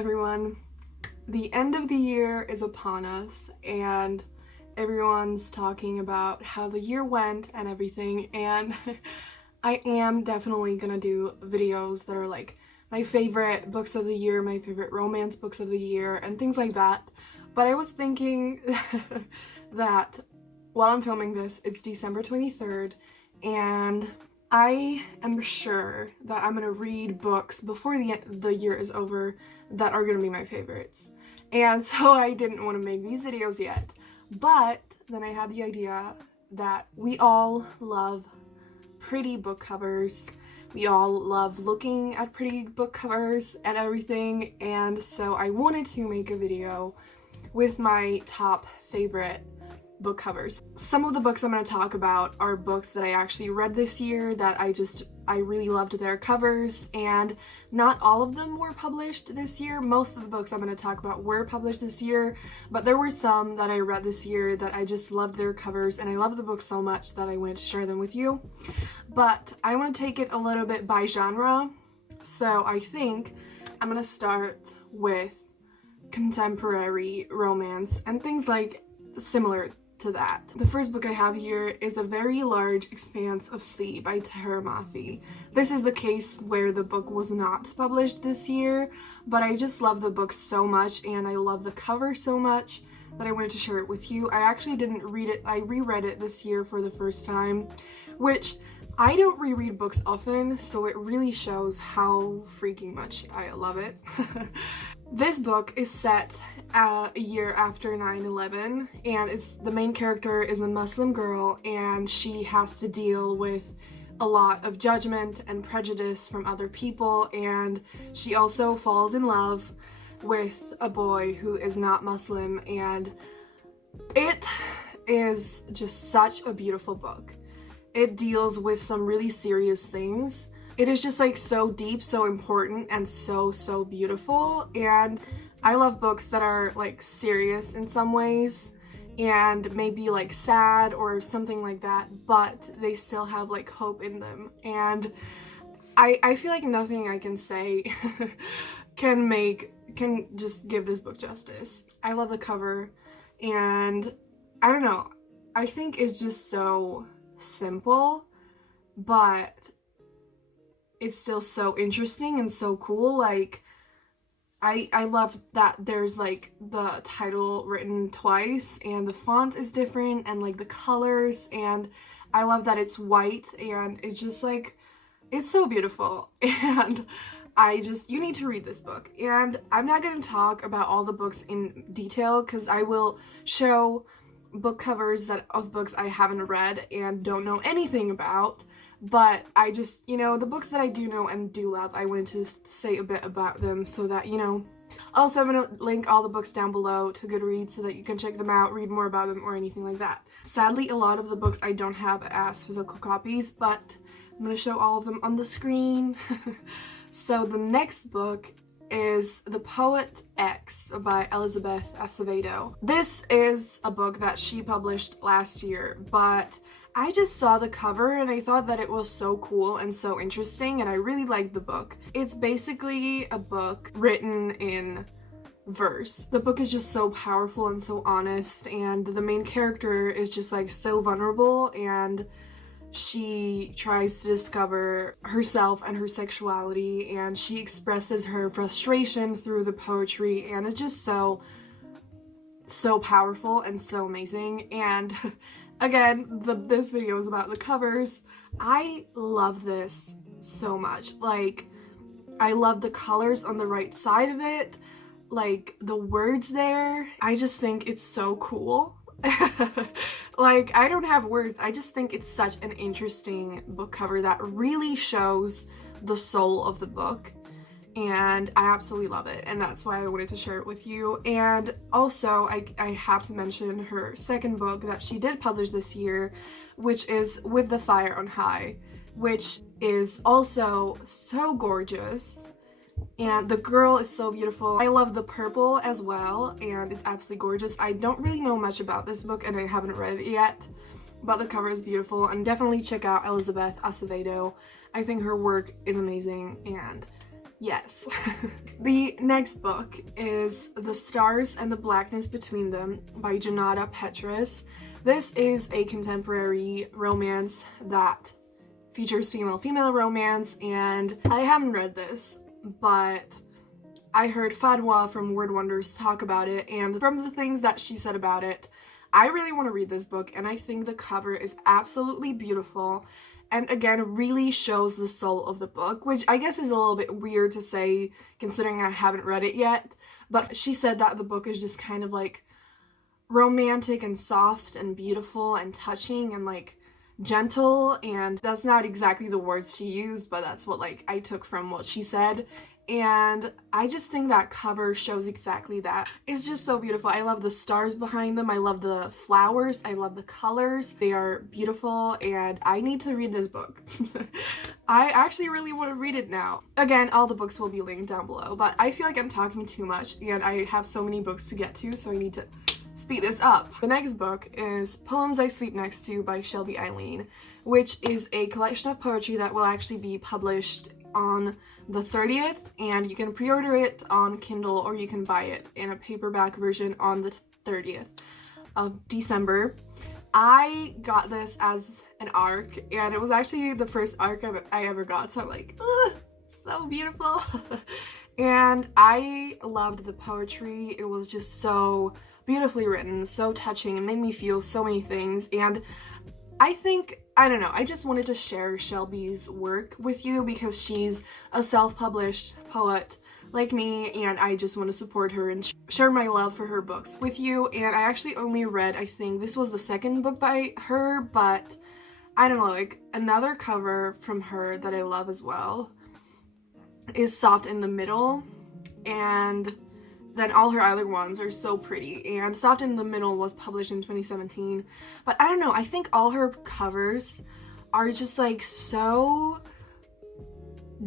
everyone. The end of the year is upon us and everyone's talking about how the year went and everything, and I am definitely gonna do videos that are like my favorite books of the year, my favorite romance books of the year, and things like that. But I was thinking that while I'm filming this, it's December 23rd, and I am sure that I'm gonna read books before the year is over that are gonna be my favorites. And so I didn't want to make these videos yet. But then I had the idea that we all love pretty book covers. We all love looking at pretty book covers and everything. And so I wanted to make a video with my top favorite book covers. Some of the books I'm going to talk about are books that I actually read this year that I really loved their covers, and not all of them were published this year. Most of the books I'm going to talk about were published this year, but there were some that I read this year that I just loved their covers, and I love the books so much that I wanted to share them with you. But I want to take it a little bit by genre, so I think I'm going to start with contemporary romance and things like similar to that. The first book I have here is A Very Large Expanse of Sea by Tara Mafi. This is the case where the book was not published this year, but I just love the book so much and I love the cover so much that I wanted to share it with you. I actually didn't read it, I reread it this year for the first time, which I don't reread books often, so it really shows how freaking much I love it. This book is set a year after 9/11, and the main character is a Muslim girl, and she has to deal with a lot of judgment and prejudice from other people, and she also falls in love with a boy who is not Muslim, and it is just such a beautiful book. It deals with some really serious things. It is just like so deep, so important, and so beautiful. And I love books that are like serious in some ways and maybe like sad or something like that, but they still have like hope in them. And I feel like nothing I can say can just give this book justice. I love the cover, and I don't know, I think it's just so simple, but it's still so interesting and so cool. Like, I love that there's like the title written twice and the font is different and like the colors, and I love that it's white, and it's just like, it's so beautiful. And you need to read this book. And I'm not going to talk about all the books in detail because I will show book covers of books I haven't read and don't know anything about. But I just, the books that I do know and do love, I wanted to say a bit about them so that, Also, I'm going to link all the books down below to Goodreads so that you can check them out, read more about them, or anything like that. Sadly, a lot of the books I don't have as physical copies, but I'm going to show all of them on the screen. So the next book is The Poet X by Elizabeth Acevedo. This is a book that she published last year, but I just saw the cover and I thought that it was so cool and so interesting, and I really liked the book. It's basically a book written in verse. The book is just so powerful and so honest, and the main character is just like so vulnerable, and she tries to discover herself and her sexuality, and she expresses her frustration through the poetry, and it's just so powerful and so amazing. And again, this video is about the covers. I love this so much. Like, I love the colors on the right side of it, like the words there. I just think it's so cool. Like, I don't have words. I just think it's such an interesting book cover that really shows the soul of the book, and I absolutely love it, and that's why I wanted to share it with you. And also, I have to mention her second book that she did publish this year, which is With the Fire on High, which is also so gorgeous. And the girl is so beautiful. I love the purple as well, and it's absolutely gorgeous. I don't really know much about this book, and I haven't read it yet, but the cover is beautiful, and definitely check out Elizabeth Acevedo. I think her work is amazing, and Yes. The next book is The Stars and the Blackness Between Them by Janata Petrus. This is a contemporary romance that features female-female romance, and I haven't read this, but I heard Fadwa from Word Wonders talk about it, and from the things that she said about it, I really want to read this book, and I think the cover is absolutely beautiful, and again, really shows the soul of the book, which I guess is a little bit weird to say considering I haven't read it yet, but she said that the book is just kind of like romantic and soft and beautiful and touching and like gentle, and that's not exactly the words she used, but that's what like I took from what she said. And I just think that cover shows exactly that. It's just so beautiful. I love the stars behind them. I love the flowers. I love the colors. They are beautiful, and I need to read this book. I actually really want to read it now. Again, all the books will be linked down below, but I feel like I'm talking too much, and I have so many books to get to, so I need to speed this up. The next book is Poems I Sleep Next To by Shelby Eileen, which is a collection of poetry that will actually be published on the 30th, and you can pre-order it on Kindle or you can buy it in a paperback version on the 30th of December. I got this as an ARC, and it was actually the first ARC I ever got, so I'm like, ugh, so beautiful. And I loved the poetry. It was just so beautifully written, so touching. It made me feel so many things, and I don't know, I just wanted to share Shelby's work with you because she's a self-published poet like me, and I just want to support her and share my love for her books with you. And I actually only read, I think this was the second book by her, but I don't know, like another cover from her that I love as well is Soft in the Middle, and then all her other ones are so pretty, and Soft in the Middle was published in 2017, but I don't know, I think all her covers are just like so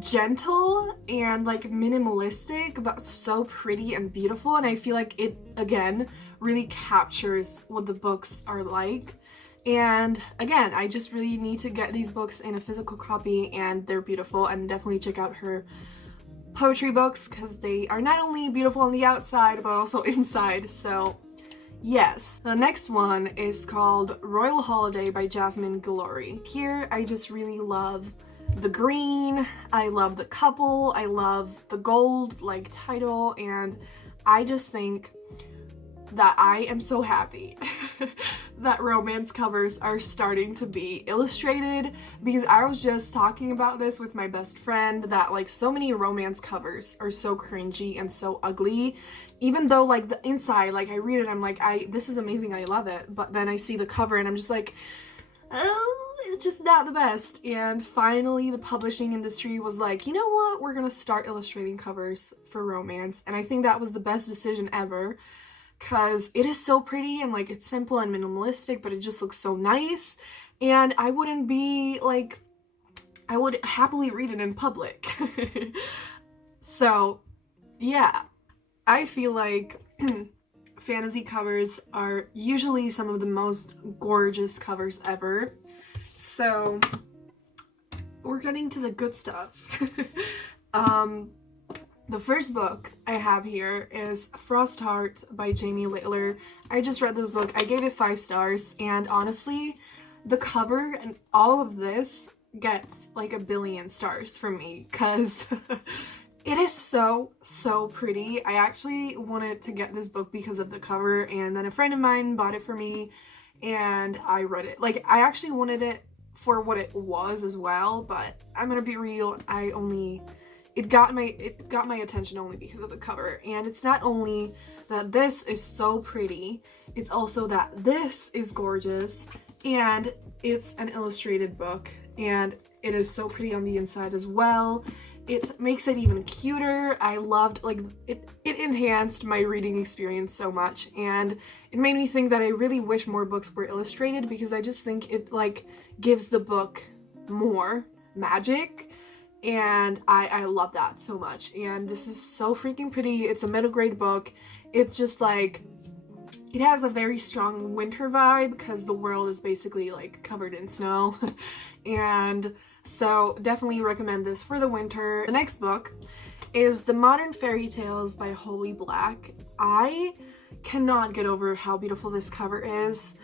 gentle and like minimalistic, but so pretty and beautiful, and I feel like it, again, really captures what the books are like. And again, I just really need to get these books in a physical copy, and they're beautiful, and definitely check out her poetry books because they are not only beautiful on the outside but also inside. So yes. The next one is called Royal Holiday by Jasmine Glory. Here I just really love the green, I love the couple, I love the gold like title, and I just think that I am so happy that romance covers are starting to be illustrated, because I was just talking about this with my best friend that like so many romance covers are so cringy and so ugly, even though like the inside, like I read it, I'm like, this is amazing, I love it, but then I see the cover and I'm just like, oh, it's just not the best. And finally the publishing industry was like, you know what, we're gonna start illustrating covers for romance, and I think that was the best decision ever, because it is so pretty and like it's simple and minimalistic, but it just looks so nice, and I wouldn't be like, I would happily read it in public. So yeah, I feel like fantasy covers are usually some of the most gorgeous covers ever, so we're getting to the good stuff. The first book I have here is Frost Heart by Jamie Littler. I just read this book, I gave it 5 stars, and honestly, the cover and all of this gets like a billion stars from me, because it is so pretty. I actually wanted to get this book because of the cover, and then a friend of mine bought it for me, and I read it. Like, I actually wanted it for what it was as well, but I'm gonna be real, it got my attention only because of the cover. And it's not only that this is so pretty, it's also that this is gorgeous, and it's an illustrated book, and it is so pretty on the inside as well. It makes it even cuter. I loved, like, it enhanced my reading experience so much, and it made me think that I really wish more books were illustrated, because I just think it like gives the book more magic. And I love that so much, and this is so freaking pretty. It's a middle grade book. It's just like, it has a very strong winter vibe because the world is basically like covered in snow. And so definitely recommend this for the winter. The next book is The Modern Fairy Tales by Holly Black. I cannot get over how beautiful this cover is.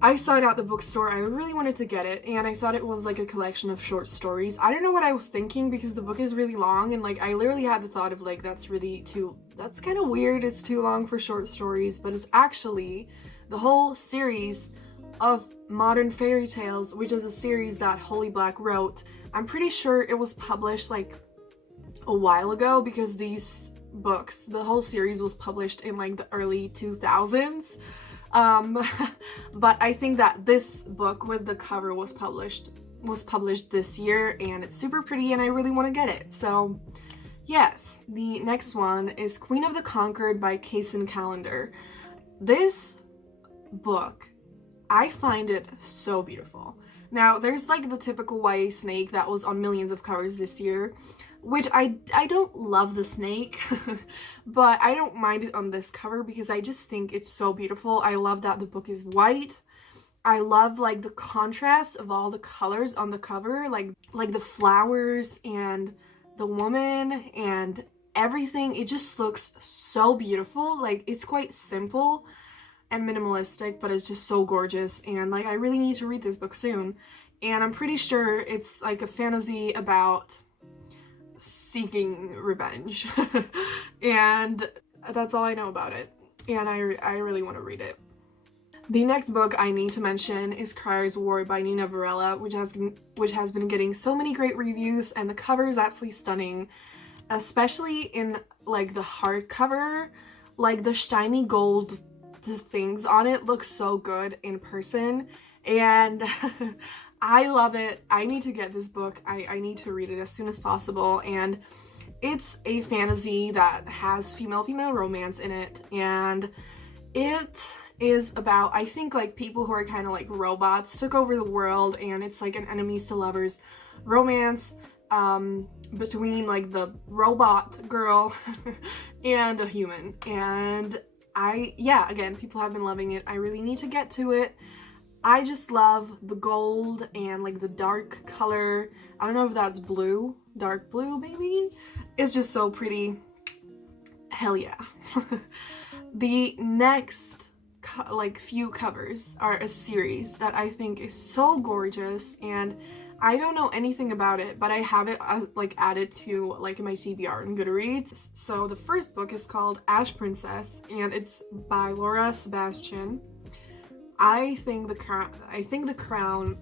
I saw it at the bookstore, I really wanted to get it, and I thought it was like a collection of short stories. I don't know what I was thinking because the book is really long, and like I literally had the thought of like that's kind of weird, it's too long for short stories, but it's actually the whole series of Modern Fairy Tales, which is a series that Holly Black wrote. I'm pretty sure it was published like a while ago because these books, the whole series was published in like the early 2000s. But I think that this book with the cover was published this year, and it's super pretty and I really want to get it. So yes, the next one is Queen of the Conquered by Kaysen Callender. This book, I find it so beautiful. Now there's like the typical YA snake that was on millions of covers this year, which I don't love the snake, but I don't mind it on this cover because I just think it's so beautiful. I love that the book is white. I love like the contrast of all the colors on the cover, like the flowers and the woman and everything. It just looks so beautiful. Like it's quite simple and minimalistic, but it's just so gorgeous, and like I really need to read this book soon. And I'm pretty sure it's like a fantasy about seeking revenge and that's all I know about it, and I really want to read it. The next book I need to mention is Crier's War by Nina Varela, which has been getting so many great reviews, and the cover is absolutely stunning, especially in like the hardcover. Like the shiny gold things on it look so good in person, and I love it. I need to get this book. I need to read it as soon as possible, and it's a fantasy that has female romance in it, and it is about, I think, like people who are kind of like robots took over the world, and it's like an enemies to lovers romance between like the robot girl and a human. And again, people have been loving it. I really need to get to it. I just love the gold and like the dark color. I don't know if that's blue, dark blue maybe. It's just so pretty. Hell yeah. The next like few covers are a series that I think is so gorgeous, and I don't know anything about it, but I have it like added to like my TBR in Goodreads. So the first book is called Ash Princess, and it's by Laura Sebastian. I think the crown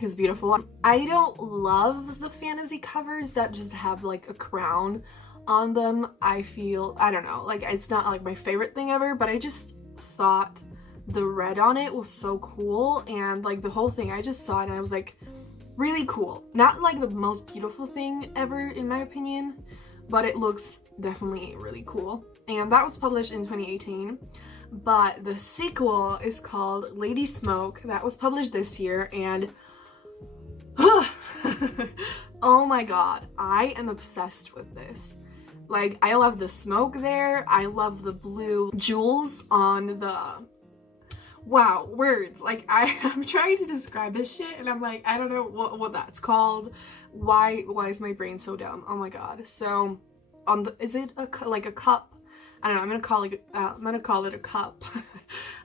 is beautiful. I don't love the fantasy covers that just have like a crown on them. I don't know, like it's not like my favorite thing ever, but I just thought the red on it was so cool, and like the whole thing, I just saw it and I was like, really cool. Not like the most beautiful thing ever in my opinion, but it looks definitely really cool. And that was published in 2018. But the sequel is called Lady Smoke. That was published this year, and oh my god, I am obsessed with this. Like, I love the smoke there. I love the blue jewels on the... Wow, words. Like, I'm trying to describe this shit, and I'm like, I don't know what that's called. Why is my brain so dumb? Oh my god. So, is it like a cup? I don't know, I'm gonna call it a cup.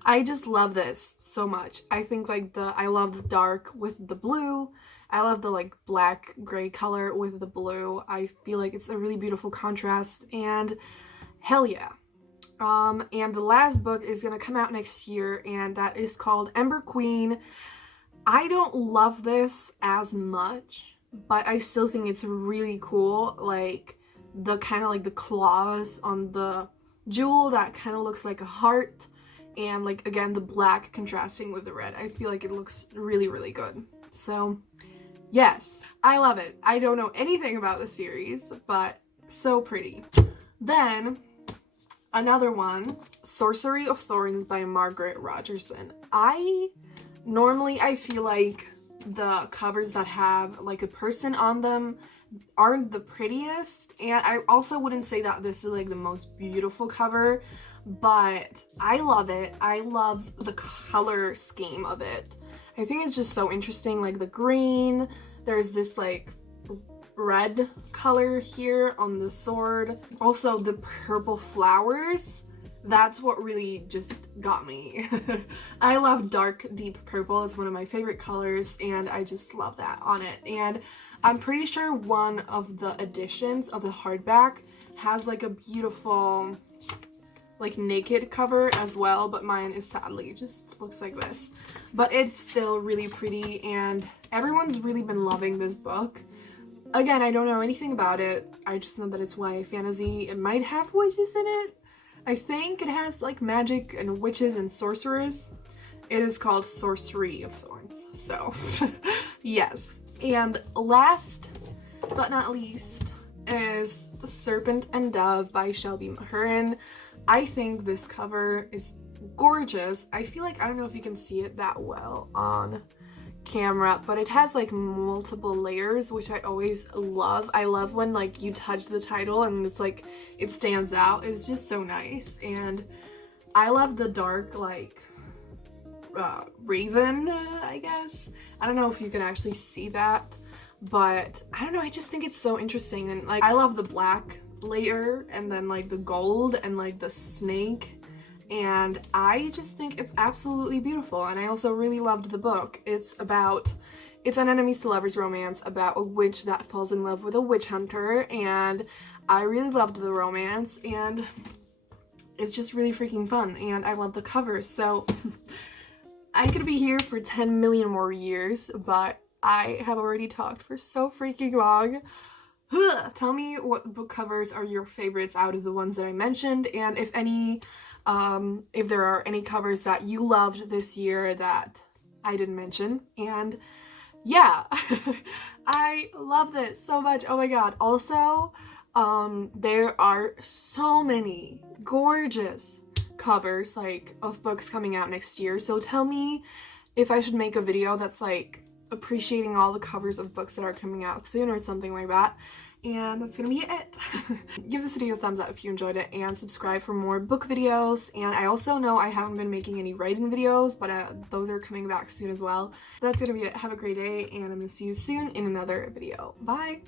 I just love this so much. I think like I love the dark with the blue. I love the like black gray color with the blue. I feel like it's a really beautiful contrast, and hell yeah. And the last book is gonna come out next year, and that is called Ember Queen. I don't love this as much, but I still think it's really cool. Like the kind of like the claws on the jewel that kind of looks like a heart, and like again the black contrasting with the red. I feel like it looks really, really good. So yes, I love it. I don't know anything about the series, but so pretty. Then another one, Sorcery of Thorns by Margaret Rogerson. I feel like the covers that have like a person on them aren't the prettiest, and I also wouldn't say that this is like the most beautiful cover, but I love it. I love the color scheme of it. I think it's just so interesting, like the green, there's this like red color here on the sword. Also the purple flowers, that's what really just got me. I love dark, deep purple. It's one of my favorite colors, and I just love that on it. And I'm pretty sure one of the editions of the hardback has like a beautiful like naked cover as well, but mine is sadly just looks like this. But it's still really pretty, and everyone's really been loving this book. Again, I don't know anything about it. I just know that it's YA fantasy. It might have witches in it. I think it has like magic and witches and sorcerers. It is called Sorcery of Thorns, so yes. And last but not least is The Serpent and Dove by Shelby Mahurin. I think this cover is gorgeous. I feel like, I don't know if you can see it that well on camera, but it has like multiple layers, which I always love. I love when like you touch the title and it's like it stands out. It's just so nice. And I love the dark like raven, I guess. I don't know if you can actually see that, but I don't know, I just think it's so interesting. And like I love the black layer and then like the gold and like the snake, and I just think it's absolutely beautiful. And I also really loved the book. It's an enemies to lovers romance about a witch that falls in love with a witch hunter, and I really loved the romance, and it's just really freaking fun, and I love the covers. So I could be here for 10 million more years, but I have already talked for so freaking long. Tell me what book covers are your favorites out of the ones that I mentioned, and if there are any covers that you loved this year that I didn't mention. And yeah, I love this so much. Oh my god. Also, there are so many gorgeous covers like of books coming out next year. So tell me if I should make a video that's like appreciating all the covers of books that are coming out soon or something like that. And that's gonna be it. Give this video a thumbs up if you enjoyed it, and subscribe for more book videos. And I also know I haven't been making any writing videos, but those are coming back soon as well. That's gonna be it. Have a great day, and I'm gonna see you soon in another video. Bye!